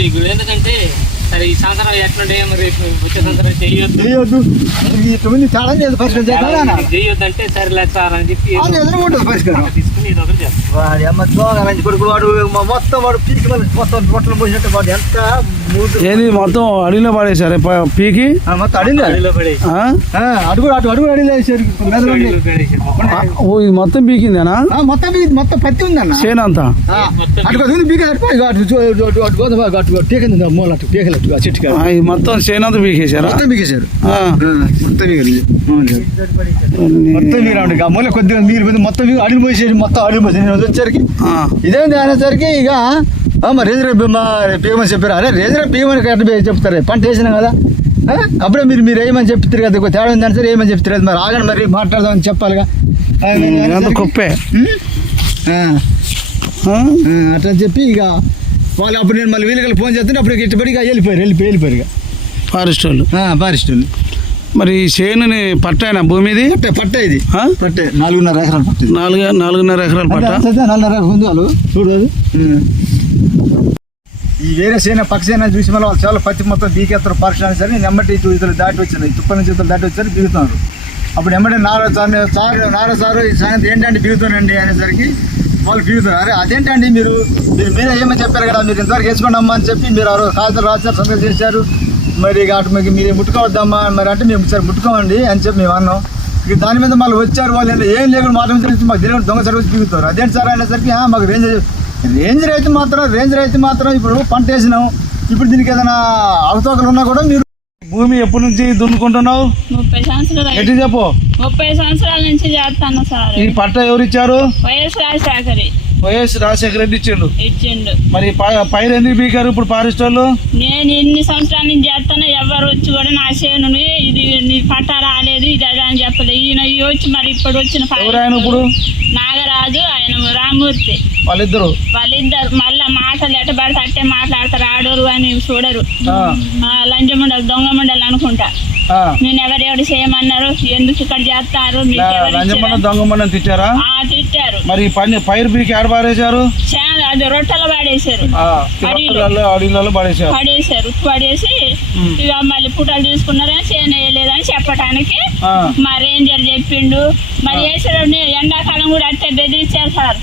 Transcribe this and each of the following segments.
ఇప్పుడు ఎందుకంటే సరే ఈ సంవత్సరం ఎట్లుంటే మరి రేపు వచ్చే సంవత్సరం చెయ్యొద్దు చేయొద్దు ఈ తొమ్మిది చాలా లేదు పరిష్కారం చేయాలా చెయ్యొద్దు అంటే సరే లేదు సార్ అని చెప్పి ఎదురు ఉంటుంది పరిష్కారం తీసుకుని ఇది ఒకటి చేస్తాం వాడి అమ్మ కొడుకు మొత్తం వాడు పీకి మొత్తం బొట్టలు పోసినట్టు వాడు ఎంత మూడు ఏది మొత్తం అడవిలో పడేశారు ప- పీకి ఆ, మొత్తం అడవిలో పడేసి అడుగు అటు అడుగు. అడవిలో ఓ ఇది మొత్తం పీకిందేనా మొత్తం పీకి- మొత్తం పత్తి ఉందన్న ఆ, అటు పీకి అటు మొత్తం చేను అంతా పీకేశారా మొత్తం పీకేశారు. ఆ, మొత్తం. మొత్తం మీరు మూల కొద్దిగా మీరు మొత్తం అడిగి పోసేసి మొత్తం అడిగి పోసి నేను వచ్చేసరికి. ఇదేంటి అనేసరికి ఇక మరి రేజర్ పీయమని చెప్పారు. అరే రేజర్ పీయమని కరెక్ట్ చెప్తారు. పంట వేసినాం కదా. అప్పుడే మీరు మీరు వేయమని చెప్తారు కదా తేడా ఉందని సరే వేయమని చెప్తారు కదా. మరి ఆగండి మరి మాట్లాడదామని చెప్పాలిగా. కుప్పే. అట్లా చెప్పి ఇక వాళ్ళు అప్పుడు నేను మళ్ళీ వీళ్ళకి ఫోన్ చేస్తుంటే అప్పుడు ఇక వెళ్ళిపోయారు వెళ్ళిపోయి వెళ్ళిపోయారు ఇక. ఫారెస్ట్ వాళ్ళు ఫారెస్ట్ వాళ్ళు మరి ఈ చేనుని పట్టాయన భూమిది? పట్టే పట్టే ఇది? పట్టే నాలుగున్నర ఎకరాలు పట్టే. ఇది. నాలుగు నాలుగున్నర ఎకరాల పట్ట? నాలుగున్నర ఎకరాలు ఉంది వాళ్ళు. చూడు అది. ఈ వేరే సేన పక్క సేన చూసి మళ్ళీ వాళ్ళు చాలా పత్తి మొత్తం బీకేస్తారు పరీక్ష సరే నేను ఎమ్మటి ఇటు ఇతరులు దాటి వచ్చాను ఈ తుప్ప నుంచి ఇతరులు దాటి వచ్చారు బీగుతున్నారు. అప్పుడు ఎమ్మటి నారో సార్ సార్ నారో సారు ఈ సాయంత్రం ఏంటంటే బీగుతానండి అనేసరికి వాళ్ళు బీగుతున్నారు అరే అదేంటండి మీరు? మీరు మీరే ఏమని చెప్పారు కదా మీరు ఇంతవరకు వేసుకోండి అమ్మా అని చెప్పి మీరు ఆ రోజు కాగితాలు రాశారు సంతకం చేశారు మరి ఇక అటు మీకు మీరు ముట్టుకోవద్దమ్మా మరి అంటే మేము సరే ముట్టుకోమండి అని చెప్పి మేము అన్నాం. ఇక దాని మీద మళ్ళీ వచ్చారు వాళ్ళు ఏం లేకుండా మాట తెలిసి మాకు తెలియదు దొంగ సర్వీస్ పీగుతారు అదేంటి సార్ అనేసరికి మాకు రేంజ్ రేంజ్ రైతు మాత్రం రేంజ్ రైతు మాత్రం ఇప్పుడు పంట వేసినాం. ఇప్పుడు దీనికి ఏదైనా అవతోకలు ఉన్నా కూడా మీరు భూమి ఎప్పటి నుంచి దున్నుకుంటున్నావు? ముప్పై సంవత్సరాలు ఎటు చెప్పు? ముప్పై సంవత్సరాల నుంచి చేస్తాను సార్. ఈ పట్ట ఎవరు ఇచ్చారు వైఎస్ రాజశేఖరి. వైఎస్ రాజశేఖర రెడ్డి ఇచ్చిండు. ఇచ్చిండు. మరి పైరు ఎందుకు పీకారు ఇప్పుడు ఫారెస్ట్ వాళ్ళు? నేను ఎన్ని సంవత్సరాల నుంచి చేస్తాను ఎవరు వచ్చి కూడా నా చేనుని ఇది నీ పట్ట రాలేదు ఇది అది అని చెప్పలేదు ఈయన ఈ వచ్చి మరి ఇప్పుడు వచ్చిన ఆయన ఇప్పుడు? నాగరాజు ఆయన రామూర్తి. వాళ్ళిద్దరు? వాళ్ళిద్దరు. మళ్ళా మాటలు ఎట పడితే అట్టే మాట్లాడతారు. ఆడోరు అని చూడరు. లంచముండలు దొంగ ముండలు అనుకుంటా. నేను ఎవరెవరు చేయమన్నారు? ఎందుకు ఇక్కడ చేస్తారు? లంజమన్న? దొంగమన్న తిట్టారా? తిట్టారు. మరి పని పైరు పీకి ఆడ పారేశారు? అది రొట్టెలు పడేశారు. అడవిలలో పడేశారు. పడేశారు. పడేసి. ఇక మళ్ళీ పుట్టలు తీసుకున్నారని చేయలేదని చెప్పటానికి ఆ, మా రేంజర్ చెప్పిండు. మరి వేసారు ఎండాకాలం కూడా అట్టే బెదిరించారు సార్.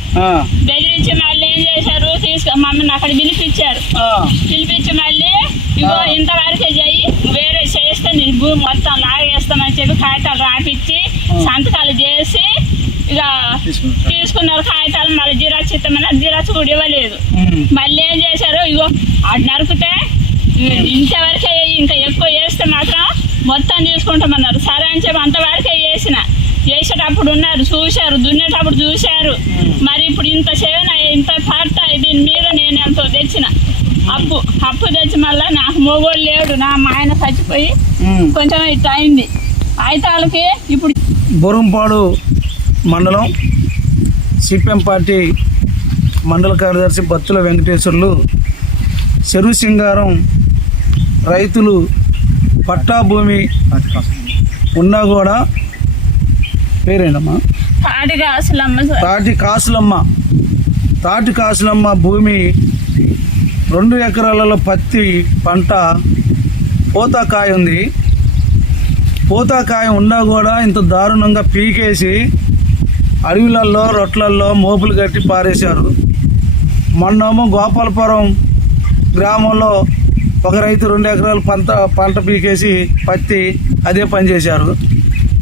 బెదిరించి మళ్ళీ ఏం చేశారు? తీసుకు మమ్మల్ని అక్కడ పిలిపించారు. పిలిపించి మళ్ళీ ఇగో. ఇంతవరకే చెయ్యి వేరే చేస్తే నీ భూమి మొత్తం లాగేస్తామని చెప్పి కాగితాలు రాపిచ్చి. సంతకాలు చేసి ఇక తీసుకున్నారు. కాగితాలు మళ్ళీ జిరాక్స్ ఇస్తామని జిరాక్స్ కూడా ఇవ్వలేదు. మళ్ళీ ఏం చేశారు ఇగో అటు నరికితే ఇంతవరకే ఇంకా ఎక్కువ చేస్తే మాత్రం మొత్తం తీసుకుంటామన్నారు సరే అని చెప్పి అంతవరకే చేసిన. చేసేటప్పుడు ఉన్నారు చూశారు దున్నేటప్పుడు చూశారు. మరి ఇప్పుడు ఇంత సేవన ఇంత పాట దీని మీద నేను ఎంతో తెచ్చిన అప్పు. అప్పు తెచ్చి మళ్ళీ నాకు మొగోళ్ళు లేడు నా మా ఆయన చచ్చిపోయి. కొంచెం ఇట్లా అయింది. అయితే వాళ్ళకి ఇప్పుడు బురంపాడు మండలం సిపిఎం పార్టీ మండల కార్యదర్శి బత్తుల వెంకటేశ్వర్లు చెరువు సింగారం రైతులు పట్టా భూమి ఉన్నా కూడా అసలు అమ్మ సార్. తాటి కాసులమ్మ. తాటి కాసులమ్మ భూమి రెండు ఎకరాలలో పత్తి పంట పూతకాయ ఉంది. పూతకాయ ఉన్నా కూడా ఇంత దారుణంగా పీకేసి అడవిలలో రొట్లల్లో మోపులు కట్టి పారేశారు. మొన్నేమో గోపాలపురం గ్రామంలో ఒక రైతు రెండు ఎకరాలు పంట పంట పీకేసి పత్తి అదే పని చేశారు.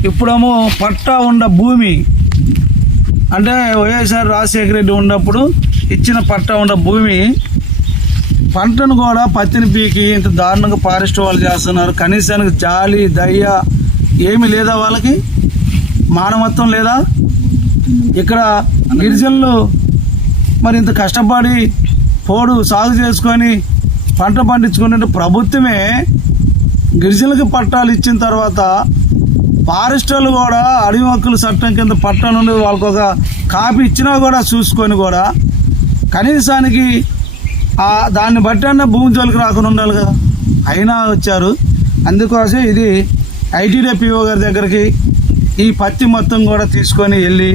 ఇప్పుడేమో పట్టా ఉన్న భూమి అంటే వైఎస్ఆర్ రాజశేఖర రెడ్డి ఉన్నప్పుడు ఇచ్చిన పట్టా ఉన్న భూమి పంటను కూడా పత్తిని పీకి ఇంత దారుణంగా ఫారెస్ట్ వాళ్ళు చేస్తున్నారు. కనీసానికి జాలి దయ్య ఏమి లేదా వాళ్ళకి? మానవత్వం లేదా? ఇక్కడ గిరిజనులు మరి ఇంత కష్టపడి పోడు సాగు చేసుకొని పంట పండించుకునే ప్రభుత్వమే. గిరిజనులకు పట్టాలు ఇచ్చిన తర్వాత ఫారెస్టర్లు కూడా అడవి హక్కుల చట్టం కింద పట్టా నుండి వాళ్ళకు ఒక కాపీ ఇచ్చినా కూడా చూసుకొని కూడా కనీసానికి దాన్ని బట్టి అన్న భూమి జోలికి రాకుండా ఉండాలి కదా. అయినా వచ్చారు. అందుకోసం ఇది ఐటీడీపీఓ గారి దగ్గరికి ఈ పత్తి మొత్తం కూడా తీసుకొని వెళ్ళి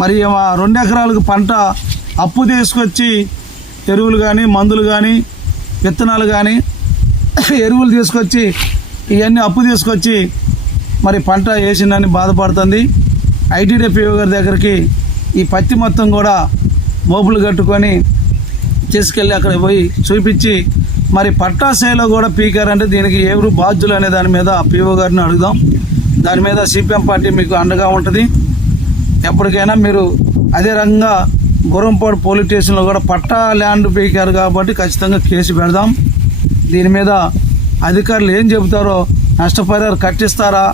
మరి ఆ రెండు ఎకరాలకు పంట అప్పు తీసుకొచ్చి ఎరువులు కానీ మందులు కానీ విత్తనాలు కానీ ఎరువులు తీసుకొచ్చి ఇవన్నీ అప్పు తీసుకొచ్చి మరి పంట వేసిందని బాధపడుతుంది. ఐటీడీపీఓ గారి దగ్గరికి ఈ పత్తి మొత్తం కూడా మోపులు కట్టుకొని తీసుకెళ్ళి అక్కడ పోయి చూపించి మరి పట్టా కూడా పీకారంటే దీనికి ఎవరు బాధ్యులు అనే దాని మీద పీఓ గారిని అడుగుదాం. దాని మీద సిపిఎం పార్టీ మీకు అండగా ఉంటుంది. ఎప్పటికైనా మీరు అదే రకంగా గురంపాడు పోలీస్ స్టేషన్లో కూడా పట్టా ల్యాండ్ పీకారు కాబట్టి ఖచ్చితంగా కేసు పెడదాం. దీని మీద అధికారులు ఏం చెబుతారో నష్టపరిహారం కట్టిస్తారా?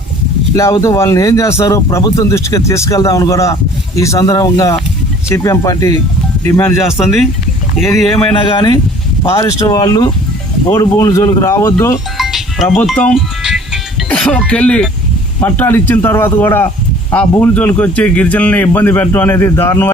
లేకపోతే వాళ్ళని ఏం చేస్తారో ప్రభుత్వం దృష్టికి తీసుకెళ్దామని కూడా ఈ సందర్భంగా సిపిఎం పార్టీ డిమాండ్ చేస్తుంది. ఏది ఏమైనా కానీ ఫారెస్ట్ వాళ్ళు బోర్డు భూముల జోలికి రావద్దు. ప్రభుత్వం వెళ్ళి పట్టాలు ఇచ్చిన తర్వాత కూడా ఆ భూముల జోలికి వచ్చి గిరిజనుల్ని ఇబ్బంది పెట్టడం అనేది దారుణం.